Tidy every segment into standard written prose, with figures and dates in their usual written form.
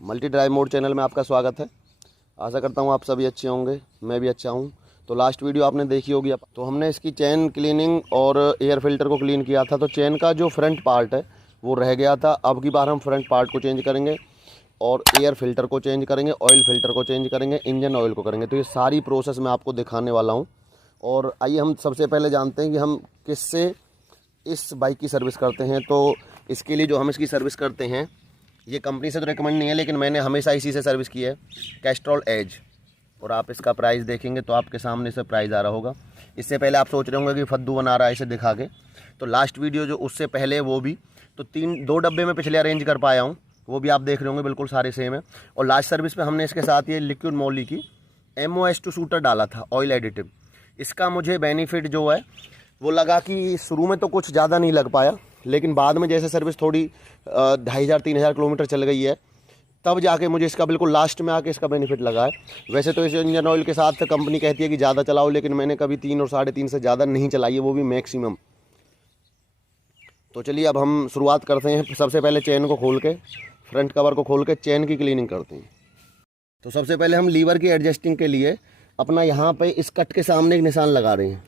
Multi drive mode channel में आपका स्वागत है। आशा करता हूँ आप सभी अच्छे होंगे, मैं भी अच्छा हूँ। तो लास्ट वीडियो आपने देखी होगी, तो हमने इसकी चेन क्लीनिंग और एयर फिल्टर को क्लीन किया था। तो चेन का जो फ्रंट पार्ट है वो रह गया था। अब की बार हम फ्रंट पार्ट को चेंज करेंगे और एयर फिल्टर को चेंज करेंगे, ऑयल फिल्टर को चेंज करेंगे, इंजन ऑयल को करेंगे। तो ये सारी प्रोसेस मैं आपको दिखाने वाला हूँ। और आइए हम सबसे पहले जानते हैं कि हम किससे इस बाइक की सर्विस करते हैं। तो इसके लिए जो हम इसकी सर्विस करते हैं, ये कंपनी से तो रिकमेंड नहीं है, लेकिन मैंने हमेशा इसी से सर्विस की है, कैस्ट्रॉल एज। और आप इसका प्राइस देखेंगे तो आपके सामने से प्राइस आ रहा होगा। इससे पहले आप सोच रहे होंगे कि फद्दू बना रहा है इसे दिखा के। तो लास्ट वीडियो जो उससे पहले वो भी तो 2 डब्बे में पिछले अरेंज कर पाया हूँ, वो भी आप देख रहे होंगे, बिल्कुल सारे सेम है। और लास्ट सर्विस पे हमने इसके साथ ये लिक्विड मोली की MOS2 शूटर डाला था, ऑयल एडिटिव। इसका मुझे बेनिफिट जो है वो लगा कि शुरू में तो कुछ ज़्यादा नहीं लग पाया, लेकिन बाद में जैसे सर्विस थोड़ी 2500-3000 किलोमीटर चल गई है, तब जाके मुझे इसका बिल्कुल लास्ट में आके इसका बेनिफिट लगा है। वैसे तो इस इंजन ऑयल के साथ कंपनी कहती है कि ज़्यादा चलाओ, लेकिन मैंने कभी 3 और 3.5 से ज़्यादा नहीं चलाई है, वो भी मैक्सिमम। तो चलिए अब हम शुरुआत करते हैं। सबसे पहले चेन को खोल के, फ्रंट कवर को खोल के चेन की क्लीनिंग करते हैं। तो सबसे पहले हम लीवर की एडजस्टिंग के लिए अपना यहाँ पे इस कट के सामने एक निशान लगा रहे हैं।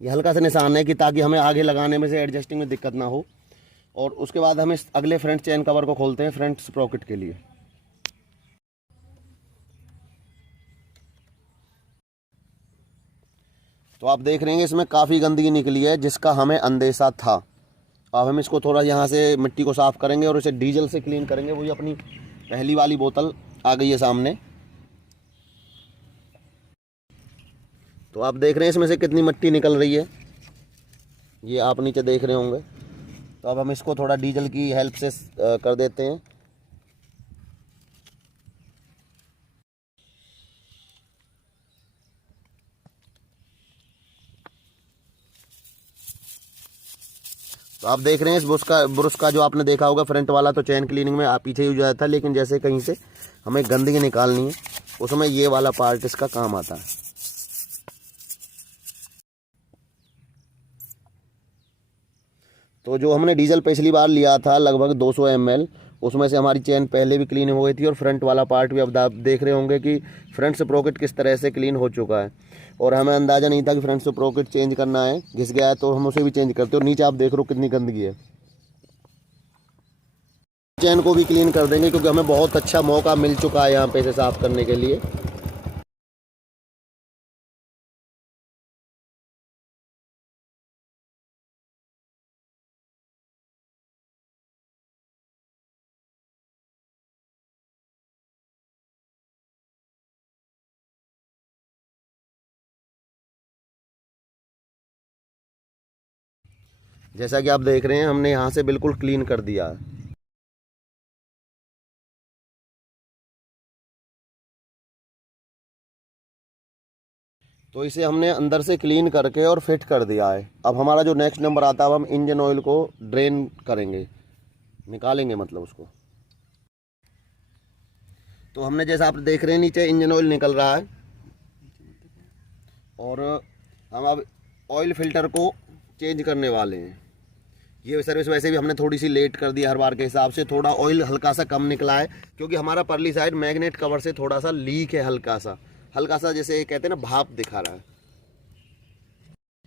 ये हल्का सा निशान है कि ताकि हमें आगे लगाने में से एडजस्टिंग में दिक्कत ना हो। और उसके बाद हम इस अगले फ्रंट चेन कवर को खोलते हैं फ्रंट स्प्रॉकेट के लिए। तो आप देख रहे हैं इसमें काफ़ी गंदगी निकली है, जिसका हमें अंदेशा था। अब हम इसको थोड़ा यहाँ से मिट्टी को साफ़ करेंगे और इसे डीजल से क्लीन करेंगे। वही अपनी पहली वाली बोतल आ गई है सामने। तो आप देख रहे हैं इसमें से कितनी मिट्टी निकल रही है, ये आप नीचे देख रहे होंगे। तो अब हम इसको थोड़ा डीजल की हेल्प से कर देते हैं। तो आप देख रहे हैं इस ब्रश का जो आपने देखा होगा फ्रंट वाला, तो चेन क्लीनिंग में पीछे यूज आता है, लेकिन जैसे कहीं से हमें गंदगी निकालनी है उसमें ये वाला पार्ट इसका काम आता है। तो जो हमने डीजल पिछली बार लिया था लगभग 200 ml, उसमें से हमारी चेन पहले भी क्लीन हो गई थी। और फ्रंट वाला पार्ट भी अब आप देख रहे होंगे कि फ्रंट स्प्रॉकेट किस तरह से क्लीन हो चुका है। और हमें अंदाज़ा नहीं था कि फ्रंट स्प्रॉकेट चेंज करना है, घिस गया है, तो हम उसे भी चेंज करते हैं। और नीचे आप देख रहे हो कितनी गंदगी है। चेन को भी क्लीन कर देंगे क्योंकि हमें बहुत अच्छा मौका मिल चुका है यहाँ पे इसे साफ़ करने के लिए। जैसा कि आप देख रहे हैं हमने यहाँ से बिल्कुल क्लीन कर दिया है। तो इसे हमने अंदर से क्लीन करके और फिट कर दिया है। अब हमारा जो नेक्स्ट नंबर आता है, अब हम इंजन ऑयल को ड्रेन करेंगे, निकालेंगे मतलब उसको। तो हमने जैसा आप देख रहे हैं नीचे इंजन ऑयल निकल रहा है। और हम अब ऑयल फिल्टर को चेंज करने वाले हैं। ये सर्विस वैसे भी हमने थोड़ी सी लेट कर दी, हर बार के हिसाब से थोड़ा ऑयल हल्का सा कम निकला है, क्योंकि हमारा परली साइड मैग्नेट कवर से थोड़ा सा लीक है, हल्का सा जैसे कहते हैं ना, भाप दिखा रहा है।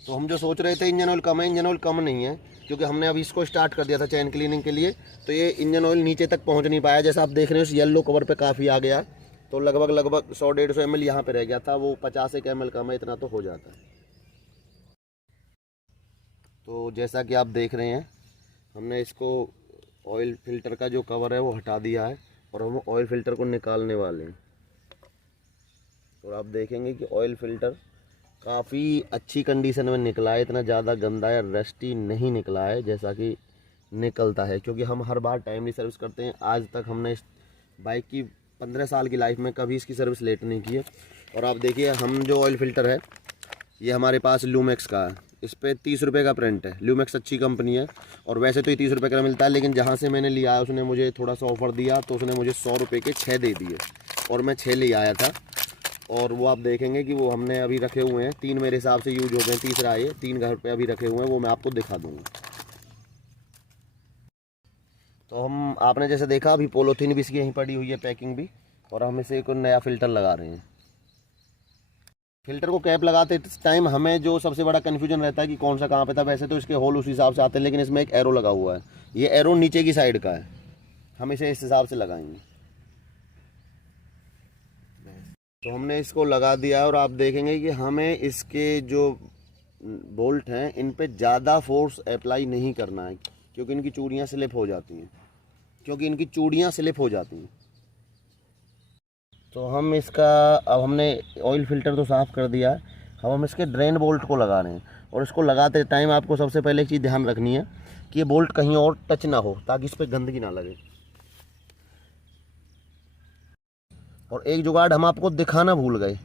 तो हम जो सोच रहे थे इंजन ऑयल कम है, इंजन ऑयल कम नहीं है, क्योंकि हमने अभी इसको स्टार्ट कर दिया था चैन क्लीनिंग के लिए। तो ये इंजन ऑयल नीचे तक पहुंच नहीं पाया। जैसा आप देख रहे हैं उस येलो कवर पे काफ़ी आ गया। तो लगभग 100-150 ml यहाँ पे रह गया था, वो 50 ml कम है, इतना तो हो जाता है। तो जैसा कि आप देख रहे हैं हमने इसको ऑयल फिल्टर का जो कवर है वो हटा दिया है और हम ऑयल फिल्टर को निकालने वाले हैं। और आप देखेंगे कि ऑयल फिल्टर काफ़ी अच्छी कंडीशन में निकला है, इतना ज़्यादा गंदा या रस्टी नहीं निकला है जैसा कि निकलता है, क्योंकि हम हर बार टाइमली सर्विस करते हैं। आज तक हमने इस बाइक की 15 साल की लाइफ में कभी इसकी सर्विस लेट नहीं की है। और आप देखिए हम जो ऑयल फिल्टर है ये हमारे पास ल्यूमेक्स का है, इस पर 30 रुपये का प्रिंट है। ल्यूमेक्स अच्छी कंपनी है और वैसे तो ये 30 रुपये का मिलता है, लेकिन जहाँ से मैंने लिया है उसने मुझे थोड़ा सा ऑफ़र दिया, तो उसने मुझे 100 रुपये के 6 दे दिए और मैं 6 ले आया था। और वो आप देखेंगे कि वो हमने अभी रखे हुए हैं, 3 मेरे हिसाब से यूज हो गए, तीसरा है, 3 घर पे अभी रखे हुए हैं, वो मैं आपको दिखा दूँगा। तो हम आपने जैसे देखा अभी पोलोथीन भी इसकी यहीं पड़ी हुई है, पैकिंग भी, और हम इसे एक नया फ़िल्टर लगा रहे हैं। फ़िल्टर को कैप लगाते टाइम हमें जो सबसे बड़ा कन्फ्यूजन रहता है कि कौन सा कहाँ पे था। वैसे तो इसके होल उस हिसाब से आते हैं, लेकिन इसमें एक एरो लगा हुआ है, ये एरो नीचे की साइड का है, हम इसे इस हिसाब से लगाएंगे। तो हमने इसको लगा दिया और आप देखेंगे कि हमें इसके जो बोल्ट हैं इन पे ज़्यादा फोर्स अप्लाई नहीं करना है, क्योंकि इनकी चूड़ियाँ स्लिप हो जाती हैं, तो हम इसका, अब हमने ऑयल फ़िल्टर तो साफ़ कर दिया है, अब हम इसके ड्रेन बोल्ट को लगा रहे हैं। और इसको लगाते टाइम आपको सबसे पहले एक चीज़ ध्यान रखनी है कि ये बोल्ट कहीं और टच ना हो, ताकि इस पर गंदगी ना लगे। और एक जुगाड़ हम आपको दिखाना भूल गए,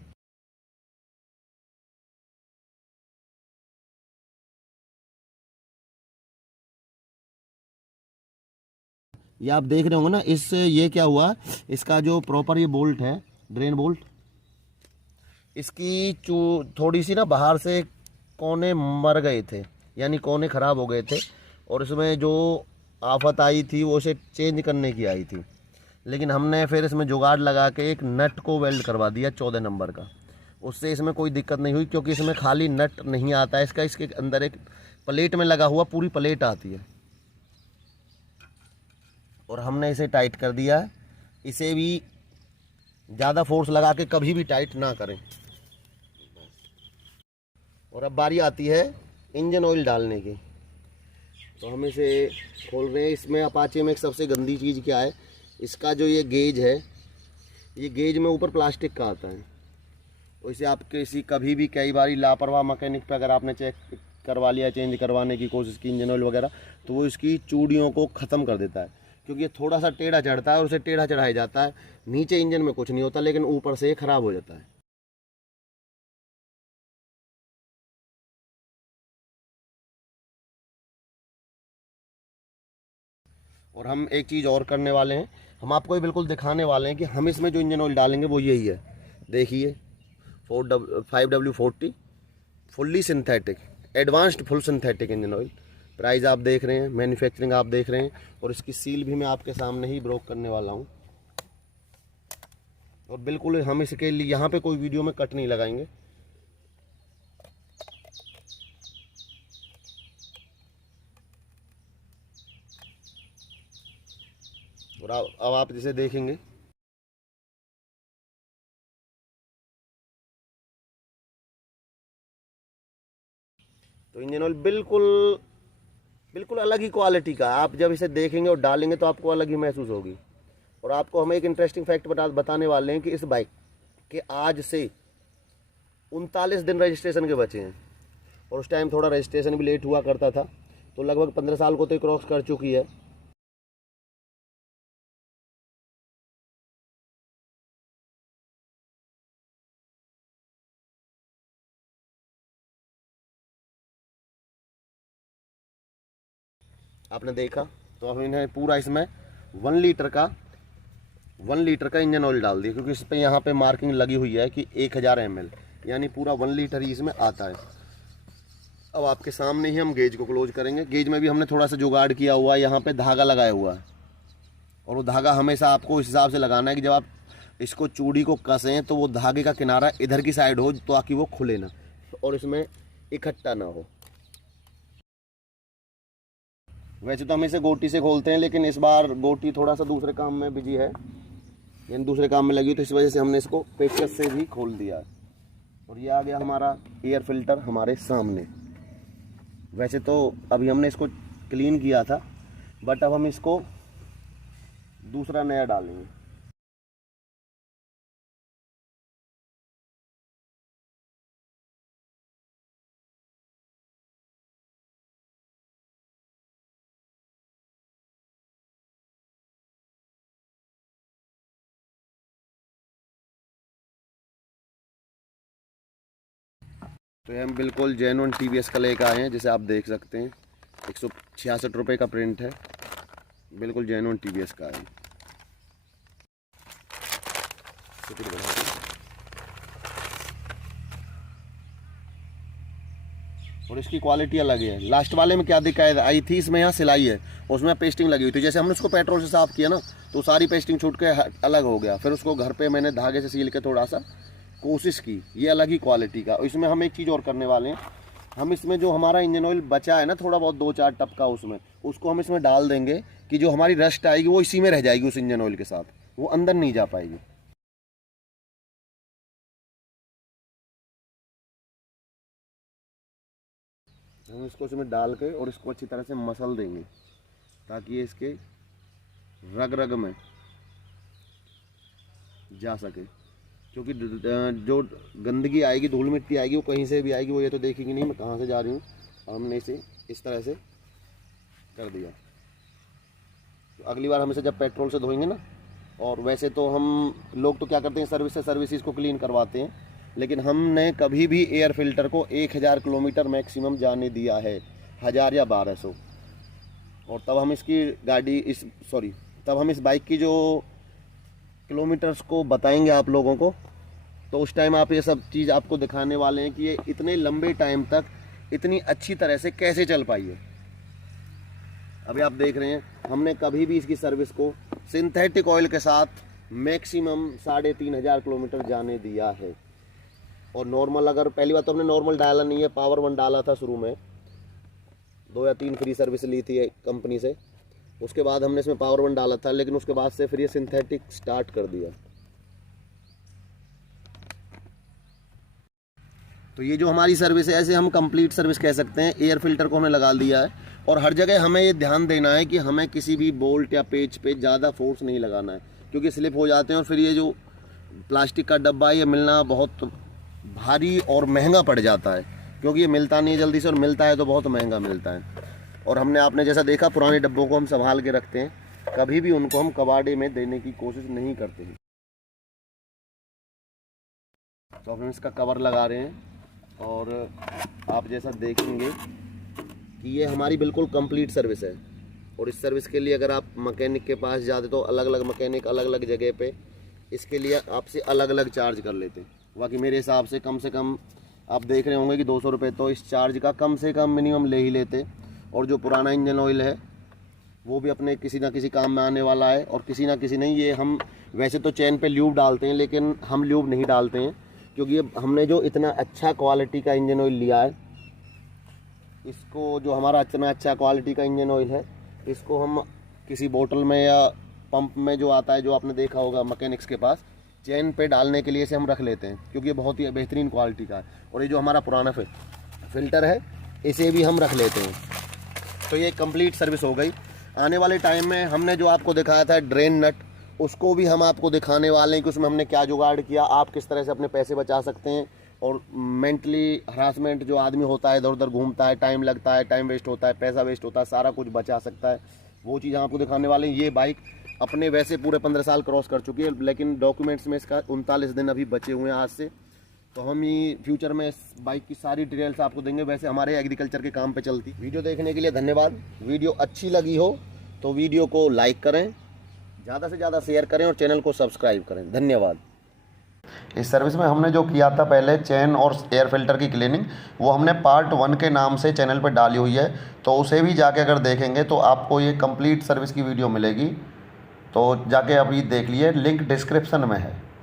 ये आप देख रहे होंगे ना, ये क्या हुआ, इसका जो प्रॉपर ये बोल्ट है, ड्रेन बोल्ट, इसकी थोड़ी सी ना बाहर से कोने मर गए थे, यानी कोने ख़राब हो गए थे, और इसमें जो आफत आई थी वो इसे चेंज करने की आई थी। लेकिन हमने फिर इसमें जुगाड़ लगा के एक नट को वेल्ड करवा दिया 14 नंबर का, उससे इसमें कोई दिक्कत नहीं हुई, क्योंकि इसमें खाली नट नहीं आता है इसका, इसके अंदर एक प्लेट में लगा हुआ पूरी प्लेट आती है, और हमने इसे टाइट कर दिया है। इसे भी ज़्यादा फोर्स लगा के कभी भी टाइट ना करें। और अब बारी आती है इंजन ऑयल डालने की, तो हम इसे खोल रहे हैं। इसमें अपाचे में एक सबसे गंदी चीज़ क्या है, इसका जो ये गेज है, ये गेज में ऊपर प्लास्टिक का आता है, वैसे आप कभी भी कई बार लापरवाह मैकेनिक पे अगर आपने चेक करवा लिया, चेंज करवाने की कोशिश की इंजन ऑयल वगैरह, तो वो इसकी चूड़ियों को ख़त्म कर देता है, क्योंकि ये थोड़ा सा टेढ़ा चढ़ता है और उसे टेढ़ा चढ़ाया जाता है। नीचे इंजन में कुछ नहीं होता, लेकिन ऊपर से ये ख़राब हो जाता है। और हम एक चीज़ और करने वाले हैं, हम आपको ये बिल्कुल दिखाने वाले हैं कि हम इसमें जो इंजन ऑयल डालेंगे वो यही है। देखिए 5W40 fully synthetic, advanced full synthetic engine oil. Price आप देख रहे हैं, मैन्युफैक्चरिंग आप देख रहे हैं, और इसकी सील भी मैं आपके सामने ही ब्रोक करने वाला हूँ। और बिल्कुल हम इसके लिए यहाँ पे कोई वीडियो में कट नहीं लगाएंगे। और अब आप जिसे देखेंगे, तो इंजन ऑयल बिल्कुल अलग ही क्वालिटी का। आप जब इसे देखेंगे और डालेंगे तो आपको अलग ही महसूस होगी। और आपको हम एक इंटरेस्टिंग फैक्ट बताने वाले हैं कि इस बाइक के आज से 39 दिन रजिस्ट्रेशन के बचे हैं, और उस टाइम थोड़ा रजिस्ट्रेशन भी लेट हुआ करता था, तो लगभग 15 साल को तो क्रॉस कर चुकी है। आपने देखा, तो अब इन्हें पूरा इसमें 1 लीटर का इंजन ऑयल डाल दिया, क्योंकि इस पे यहाँ पे मार्किंग लगी हुई है कि 1000 ml, यानी पूरा 1 लीटर ही इसमें आता है। अब आपके सामने ही हम गेज को क्लोज करेंगे। गेज में भी हमने थोड़ा सा जुगाड़ किया हुआ है, यहाँ पे धागा लगाया हुआ है, और वो धागा हमेशा आपको इस हिसाब से लगाना है कि जब आप इसको चूड़ी को कसें तो वो धागे का किनारा इधर की साइड हो, ताकि वो खुले ना और इसमें इकट्ठा ना हो। वैसे तो हम इसे गोटी से खोलते हैं, लेकिन इस बार गोटी थोड़ा सा दूसरे काम में बिजी है, यानी दूसरे काम में लगी, तो इस वजह से हमने इसको पेचकस से भी खोल दिया है। और ये आ गया हमारा एयर फिल्टर हमारे सामने। वैसे तो अभी हमने इसको क्लीन किया था, बट अब हम इसको दूसरा नया डालेंगे। तो ये हम बिल्कुल जेन्युइन TVS का लेकर आए हैं, जैसे आप देख सकते हैं 166 रुपये का प्रिंट है, बिल्कुल जेन्युइन TVS का है। और इसकी क्वालिटी अलग है। लास्ट वाले में क्या दिक्कत आई थी, इसमें यहाँ सिलाई है, उसमें पेस्टिंग लगी हुई थी। जैसे हमने उसको पेट्रोल से साफ़ किया ना तो सारी पेस्टिंग छूट के अलग हो गया। फिर उसको घर पे मैंने धागे से सील के थोड़ा सा कोशिश की, ये अलग ही क्वालिटी का। इसमें हम एक चीज़ और करने वाले हैं, हम इसमें जो हमारा इंजन ऑयल बचा है ना थोड़ा बहुत 2-4 टप का, उसको हम इसमें डाल देंगे कि जो हमारी रस्ट आएगी वो इसी में रह जाएगी उस इंजन ऑयल के साथ, वो अंदर नहीं जा पाएगी। हम इसको इसमें डाल के और इसको अच्छी तरह से मसल देंगे ताकि ये इसके रग रग में जा सके, क्योंकि जो गंदगी आएगी, धूल मिट्टी आएगी, वो कहीं से भी आएगी, वो ये तो देखेंगे नहीं मैं कहाँ से जा रही हूँ। हमने इसे इस तरह से कर दिया। तो अगली बार हम इसे जब पेट्रोल से धोएंगे ना, और वैसे तो हम लोग तो क्या करते हैं सर्विस से सर्विस इसको क्लीन करवाते हैं, लेकिन हमने कभी भी एयर फिल्टर को 1000 किलोमीटर मैक्सिमम जाने दिया है, 1000 या 1200। और तब हम इसकी तब हम इस बाइक की जो किलोमीटर्स को बताएंगे आप लोगों को, तो उस टाइम आप ये सब चीज़ आपको दिखाने वाले हैं कि ये इतने लंबे टाइम तक इतनी अच्छी तरह से कैसे चल पाई है। अभी आप देख रहे हैं हमने कभी भी इसकी सर्विस को सिंथेटिक ऑयल के साथ मैक्सिमम 3500 किलोमीटर जाने दिया है। और नॉर्मल, अगर पहली बार तो हमने नॉर्मल डाला नहीं है, पावर 1 डाला था शुरू में, 2 या 3 फ्री सर्विस ली थी कंपनी से, उसके बाद हमने इसमें पावर 1 डाला था, लेकिन उसके बाद से फिर ये सिंथेटिक स्टार्ट कर दिया। तो ये जो हमारी सर्विस है, ऐसे हम कंप्लीट सर्विस कह सकते हैं। एयर फिल्टर को हमने लगा दिया है, और हर जगह हमें ये ध्यान देना है कि हमें किसी भी बोल्ट या पेच पे ज़्यादा फोर्स नहीं लगाना है, क्योंकि स्लिप हो जाते हैं और फिर ये जो प्लास्टिक का डब्बा है ये मिलना बहुत भारी और महंगा पड़ जाता है, क्योंकि ये मिलता नहीं है जल्दी से, और मिलता है तो बहुत महंगा मिलता है। और आपने जैसा देखा, पुराने डब्बों को हम संभाल के रखते हैं, कभी भी उनको हम कबाड़े में देने की कोशिश नहीं करते हैं। तो हम इसका कवर लगा रहे हैं, और आप जैसा देखेंगे कि ये हमारी बिल्कुल कंप्लीट सर्विस है। और इस सर्विस के लिए अगर आप मैकेनिक के पास जाते तो अलग अलग मैकेनिक अलग अलग जगह पे इसके लिए आपसे अलग अलग चार्ज कर लेते हैं। बाकी मेरे हिसाब से कम आप देख रहे होंगे कि 200 रुपये तो इस चार्ज का कम से कम मिनिमम ले ही लेते। और जो पुराना इंजन ऑयल है वो भी अपने किसी ना किसी काम में आने वाला है, और किसी ना किसी नहीं, ये हम वैसे तो चेन पे ल्यूब डालते हैं, लेकिन हम ल्यूब नहीं डालते हैं, क्योंकि ये हमने जो इतना अच्छा क्वालिटी का इंजन ऑयल लिया है, इसको जो हमारा इतना अच्छा क्वालिटी का इंजन ऑयल है, इसको हम किसी बोतल में या पंप में जो आता है, जो आपने देखा होगा मैकेनिक्स के पास, चेन पे डालने के लिए इसे हम रख लेते हैं, क्योंकि ये बहुत ही बेहतरीन क्वालिटी का है। और ये जो हमारा पुराना फिल्टर है, इसे भी हम रख लेते हैं। तो ये कंप्लीट सर्विस हो गई। आने वाले टाइम में हमने जो आपको दिखाया था ड्रेन नट, उसको भी हम आपको दिखाने वाले हैं कि उसमें हमने क्या जुगाड़ किया, आप किस तरह से अपने पैसे बचा सकते हैं। और मेंटली हरासमेंट जो आदमी होता है, इधर उधर घूमता है, टाइम लगता है, टाइम वेस्ट होता है, पैसा वेस्ट होता है, सारा कुछ बचा सकता है, वो चीज़ हम आपको दिखाने वाले हैं। ये बाइक अपने वैसे पूरे 15 साल क्रॉस कर चुकी है, लेकिन डॉक्यूमेंट्स में इसका 39 दिन अभी बचे हुए हैं आज से। तो हम ये फ्यूचर में इस बाइक की सारी डिटेल्स आपको देंगे। वैसे हमारे एग्रीकल्चर के काम पे चलती। वीडियो देखने के लिए धन्यवाद। वीडियो अच्छी लगी हो तो वीडियो को लाइक करें, ज़्यादा से ज़्यादा शेयर करें, और चैनल को सब्सक्राइब करें। धन्यवाद। इस सर्विस में हमने जो किया था पहले चेन और एयर फिल्टर की क्लीनिंग, वो हमने पार्ट 1 के नाम से चैनल पर डाली हुई है, तो उसे भी जाके अगर देखेंगे तो आपको ये कंप्लीट सर्विस की वीडियो मिलेगी। तो जाके अभी देख लिए, लिंक डिस्क्रिप्शन में है।